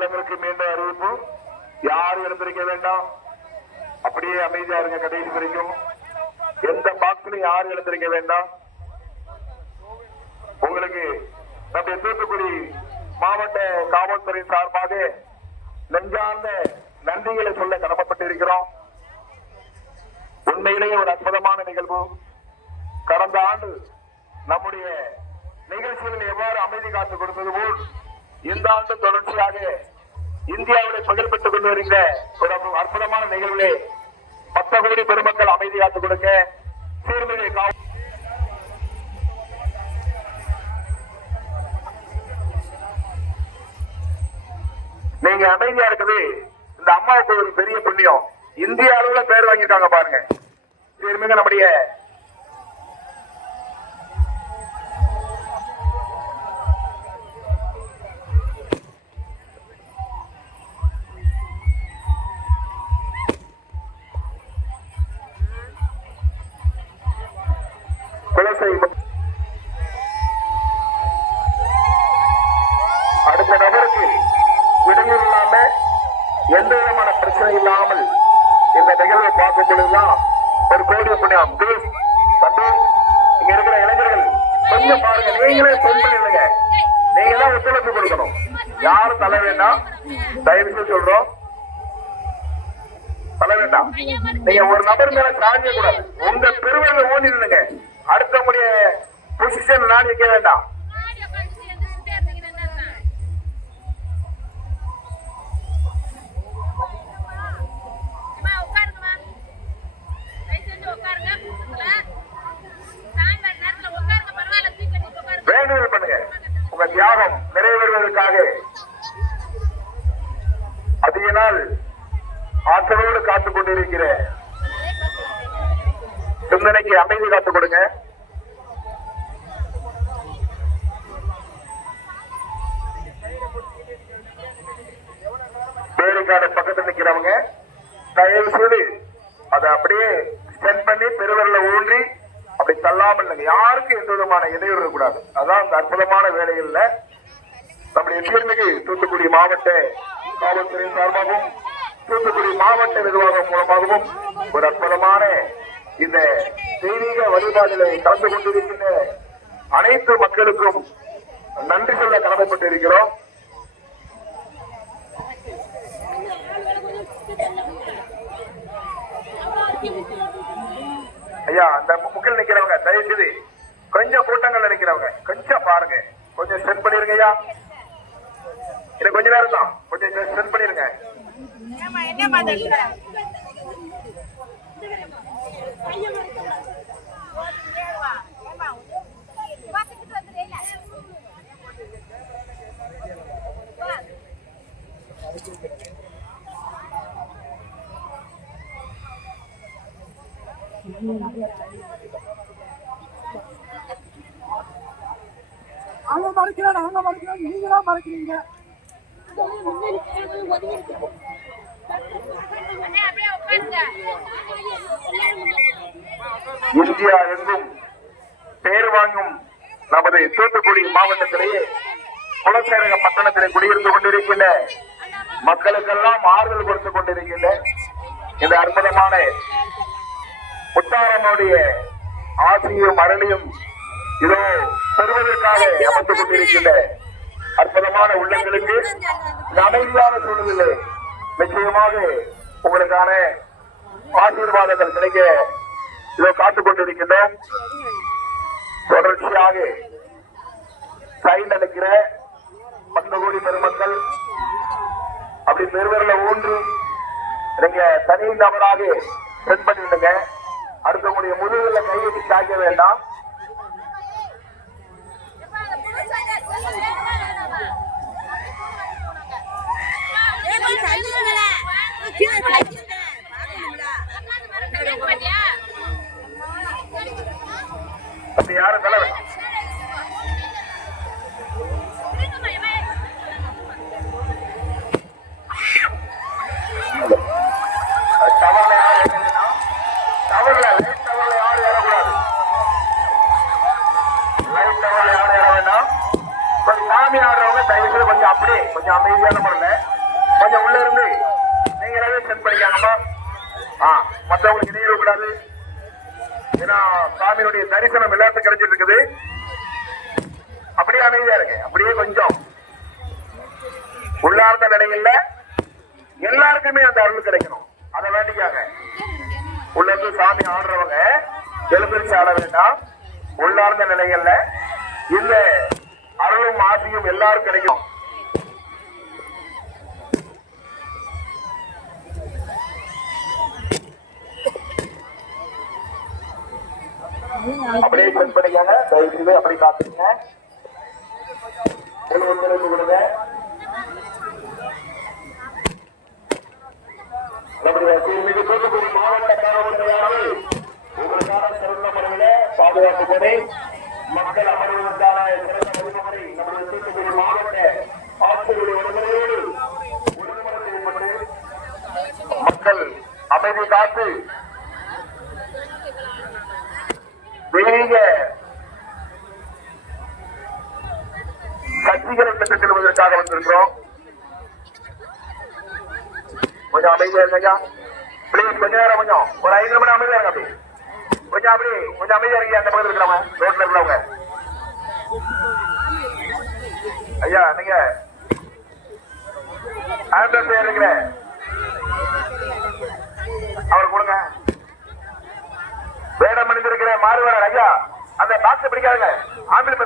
உள்ளங்களுக்கு மீண்டும் அறிவிப்பு. யாரும் எழுந்திருக்க வேண்டாம்? அப்படியே அமைதியா இருங்க கடைசி வரைக்கும். எந்த பாக்ஸ்லயும் யாரும் எழுந்திருக்க வேண்டாம்? உங்களுக்கு நம்முடைய தூத்துக்குடி மாவட்ட காவல்துறை சார்பாக நெஞ்சார்ந்த நன்றிகளை சொல்ல கடமைப்பட்டிருக்கிறோம். உண்மையிலேயே ஒரு அற்புதமான நிகழ்வு. கடந்த ஆண்டு நம்முடைய நிகழ்ச்சிகள் எவ்வாறு அமைதி காத்து கொடுத்தது போல் இந்த ஆண்டு தொடர்ச்சியாக இந்தியாவிலே பகிர்பெற்றுக் கொண்டு வருகிற ஒரு அற்புதமான நிகழ்விலே பத்த கோடி பெருமக்கள் அமைதி காத்துக் கொடுக்க சீர்மிகை காவல் நீங்க அமைதியா இருக்குது இந்த அம்மாவுக்கு ஒரு பெரிய புண்ணியம். இந்திய அளவுல பேர் வாங்கியிருக்காங்க பாருங்க. சீர்மிக நம்முடைய கோடி தம்பி இங்க இருக்கிற இளைஞர்கள் கொஞ்சம் பாருங்க நீங்களே பெண் இல்லைங்க நீங்க தான் ஒத்துழைப்பு கொடுக்கணும். யாரும் தலை வேண்டாம். தயவு சொல்றோம். தலை வேண்டாம். நீங்க ஒரு நபர் மேல சாஞ்ச கூடாது. உங்க பெருமையில ஊனி நில்லுங்க அடுத்தவங்களுடைய பொசிஷன் நான் நிக்க வேண்டாம். கொண்டிருக்கிற சிந்தனைக்கு அமைதி காத்து கொடுங்க. பேருக்காடு பக்கத்துல நிக்கிறவங்க தயவு செய்து அதை அப்படியே சென்ட் பண்ணி பெருவரில் ஊன்றி அப்படி தள்ளாமல் யாருக்கும் எந்த விதமான இடையூறு கூடாது அதான் அந்த அற்புதமான வேலைகள்ல நம்முடைய சீர்மிகு தூத்துக்குடி மாவட்ட காவல்துறை சார்பாகவும் தூத்துக்குடி மாவட்ட நிர்வாகம் மூலமாகவும் ஒரு அற்புதமான இந்த தெய்வீக வழிபாட்டிலே கலந்து கொண்டிருக்கின்ற அனைத்து மக்களுக்கும் நன்றி சொல்ல கடமைப்பட்டு இருக்கிறோம் ஐயா அந்த முக்கில் நிக்கிறவங்க தயவு செய்து கொஞ்சம் கூட்டங்கள்ல நிக்கிறவங்க கொஞ்சம் பாருங்க. கொஞ்சம் சென்ட் பண்ணிருங்க ஐயா. இன்னும் கொஞ்ச நேரம் தான். கொஞ்சம் சென்ட் பண்ணிருங்க. அவங்க மறைக்கிறாங்க அவங்க மறைக்கிறாங்க நீங்க தான் மறைக்கிறீங்க உட்காருங்க. இந்தியா எங்கும் பேர் வாங்கும் நமது தூத்துக்குடி மாவட்டத்திலேயே குலசேரக பட்டணத்திலே குடியிருந்து கொண்டிருக்கின்ற மக்களுக்கெல்லாம் ஆறுதல் கொடுத்துக் கொண்டிருக்கின்ற இந்த அற்புதமான முத்தாரனுடைய ஆசியும் அருளையும் இதோ பெறுவதற்காக அமைத்துக் கொண்டிருக்கின்ற அற்புதமான உள்ளங்களுக்கு இந்த அமைதியான சூழ்நிலை நிச்சயமாக உங்களுக்கான ஆசீர்வாதங்கள் கிடைக்க இதோ காத்துக் கொண்டிருக்கின்றோம். தொடர்ச்சியாக சைன் அளிக்கிற பத்து கோடி பெருமக்கள் அப்படி பெருவரில் ஊன்றி நீங்க தனி நபராக செட் பண்ணிடுங்க. அடுத்தவங்களுடைய முதுகில் கையெழுத்து சாய்க்க வேண்டாம். கொஞ்சம் அமைதியான முறையில் கொஞ்சம் உள்ள இருந்து நீங்களாவே சென்ட் பண்ணிக்காங்கம்மா ஆ மற்றவங்களுக்கு இடையில கூடாது. ஏன்னா சாமியினுடைய தரிசனம் எல்லாத்தையும் கிடைச்சிட்டு இருக்குது அப்படியே அமைதியா இருங்க. அப்படியே கொஞ்சம் உள்ளார்ந்த நிலையில எல்லாருக்குமே அந்த அருள் கிடைக்கணும். அதை வேண்டிக்காங்க. உள்ள இருந்து சாமி ஆடுறவங்க எழுந்திரிச்சு ஆட வேண்டாம். உள்ளார்ந்த நிலைகள்ல இந்த அருளும் ஆசையும் எல்லாரும் கிடைக்கும். அப்படியே செட் பண்ணிக்கங்க. தயவு செய்து அப்படி காத்துங்க ஒரு கொடுங்க நம்முடைய தூத்துக்குடி மாவட்ட காவல்துறையானது உங்களுக்கான சிறந்த முறையில பாதுகாப்பு மக்கள் அமர்வதற்கான சிறந்த வழிமுறை நம்முடைய தூத்துக்குடி மாவட்ட ஆட்சியுடைய விடுமுறையோடு செய்யப்பட்டு மக்கள் அமைதி காத்து தெய்வீக சக்திகளை பெற்றுச் செல்வதற்காக வந்திருக்கிறோம். கொஞ்சம் அமைதியா இருங்க ப்ளீஸ் கொஞ்ச நேரம் கொஞ்சம் ஒரு ஐந்து நிமிடம் அமைதியா இருங்க அப்படி கொஞ்சம் அப்படி கொஞ்சம் அமைதியா இருக்கீங்க அந்த பக்கத்தில் இருக்கிறவங்க ரோட்ல இருக்கிறவங்க. ஐயா நீங்க ஆம்புலன்ஸ் இருக்கிற அவர் கொடுங்க. வேடம் அணிந்திருக்கிற மாறுவர பாக்ஸ் பிடிக்காதுங்க. ஆம்பிள்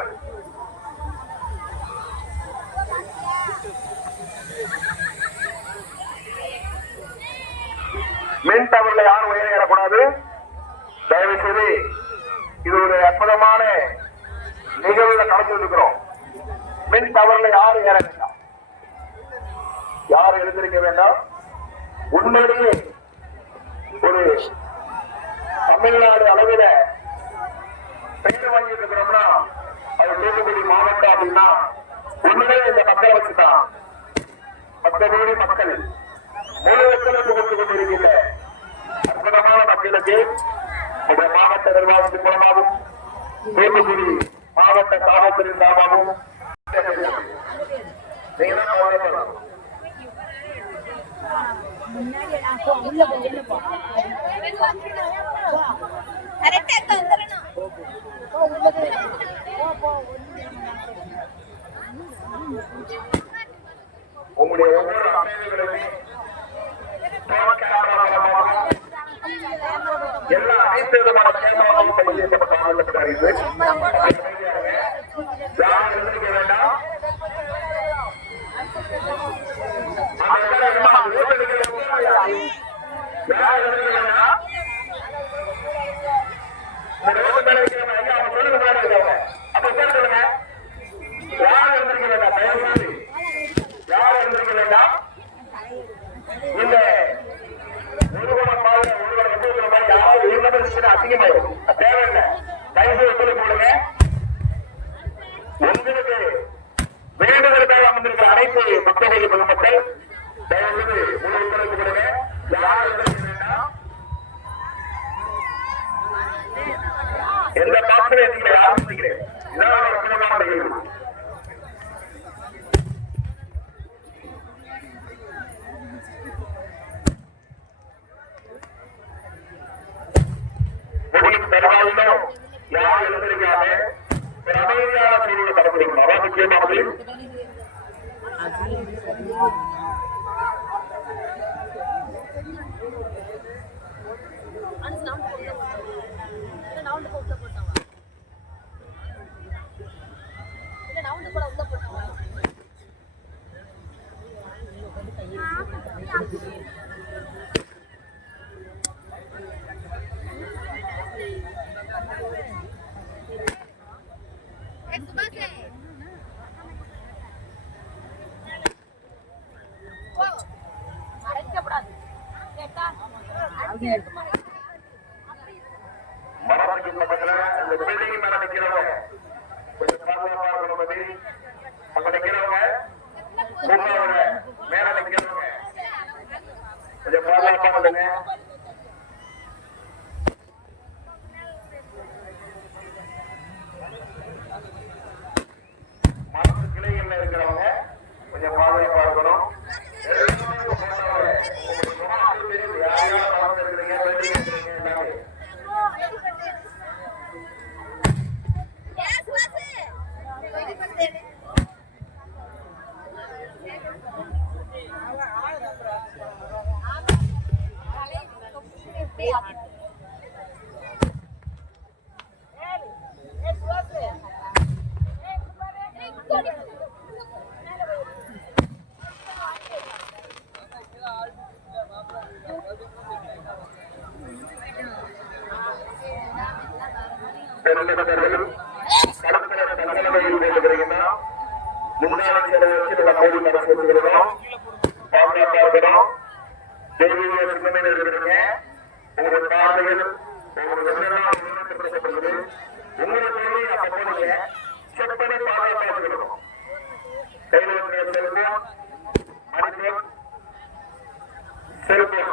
மின் டவர்ல யாரும் உயர ஏறக்கூடாது. தயவு செய்து இது ஒரு அற்புதமான நிகழ்வுல நடந்து இருக்கிறோம் மின் டவர்ல யாரும் ஏற வேண்டாம். யாரும் எழுந்திருக்க வேண்டாம். உண்மையிலேயே ஒரு தமிழ்நாடு அளவில பெயர் வாங்கி இருக்கிறோம்னா அது தூத்துக்குடி மாவட்டம் அப்படின்னா உண்மையே இந்த மக்களை வச்சுதான். பத்து கோடி மக்கள். முழு ஒத்துழைப்பு கொடுத்து கொண்டிருக்கின்ற அற்புதமான மக்களுக்கு இந்த மாவட்ட நிர்வாகத்தின் மூலமாகவும் தூத்துக்குடி மாவட்ட காவல்துறையின் மூலமாகவும் நீங்க தான் கவலைப்படணும். கரெக்டா வந்துடணும். உங்களுடைய ஒவ்வொரு அமைப்புகளுமே எல்லா அனைத்து விதமான சேவைகளும் செய்யப்பட்ட மாநிலத்தினருக்கு யாரும் எழுந்திருக்க வேண்டாம் மக்கள் அதிகமாக ஓட்டெடுக்கிற யாரும் எழுந்திருக்க வேண்டாம் இந்த ரோடு மேல இருக்கிறவங்க ஐயா அவங்க சொல்லுங்க முன்னாடி இருக்கவங்க அப்ப பேர் சொல்லுங்க யாரும் எழுந்திருக்க வேண்டாம் தயவு செய்து யாரும் எழுந்திருக்க வேண்டாம் இந்த ஒருவன பாதை ஒருவன வந்து மாதிரி யாராவது ஒரு நபர் இருக்கிற அசிங்கமாயிடும் அது தேவையில்லை தயவு செய்து ஒத்துழைப்பு கொடுங்க உங்களுக்கு வேண்டுதலுக்காக வந்திருக்கிற அனைத்து மக்களுடைய பொதுமக்கள் தயவு செய்து முழு ஒத்துழைப்பு கொடுங்க யாரும் எழுந்திருக்க வேண்டாம் எந்த பாத்திரம் இருக்கிற ஆரம்பிக்கிறேன் இதான் ஒரு அற்புதமான நிகழ்வு முடியும் பெரும்பாலும் யாரும் எழுந்திருக்காம ஒரு அமைதியான செய்தியை தரப்படுகிறோம் அதான் முக்கியமானது. மரத்துக்கு பக்கத்துல இந்த பில்டிங் மேல நிக்கிறவங்க. கொஞ்சம் பாதுகாப்பா இருக்கணும் பத்தி அங்க நிக்கிறவங்க. பூங்காவோட மேல நிக்கிறவங்க. கொஞ்சம் பாதுகாப்பா பண்ணுங்க மரத்து கிளைகள்ல இருக்கிறவங்க கொஞ்சம் பாதுகாப்பா இருக்கணும் எல்லாமே உங்க போட்டோவை, உங்களுக்கு சும்மா தெரியும் யார் யார் பார்த்து இருக்கிறீங்க, building இருக்கிறீங்க. பெருந்தகர்கள் கடற்கரை தன்னலமையில் வேண்டுகிறீங்கன்னா முன்னாள் வச்சு நம்ம கோடி நடத்திருக்கிறோம் பாதுகாப்பா இருக்கணும் தெய்வீக சிந்தனை இருக்கிறீங்க உங்களோட பார்வைகள் உங்களோட எண்ணெல்லாம் உருவாக்கப்படுகிறது தேவையை அப்ப போடுங்க செக் பண்ணி இருக்கணும் கையில் இருக்கிற செல்போன் செல்போன்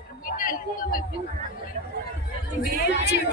Thank you.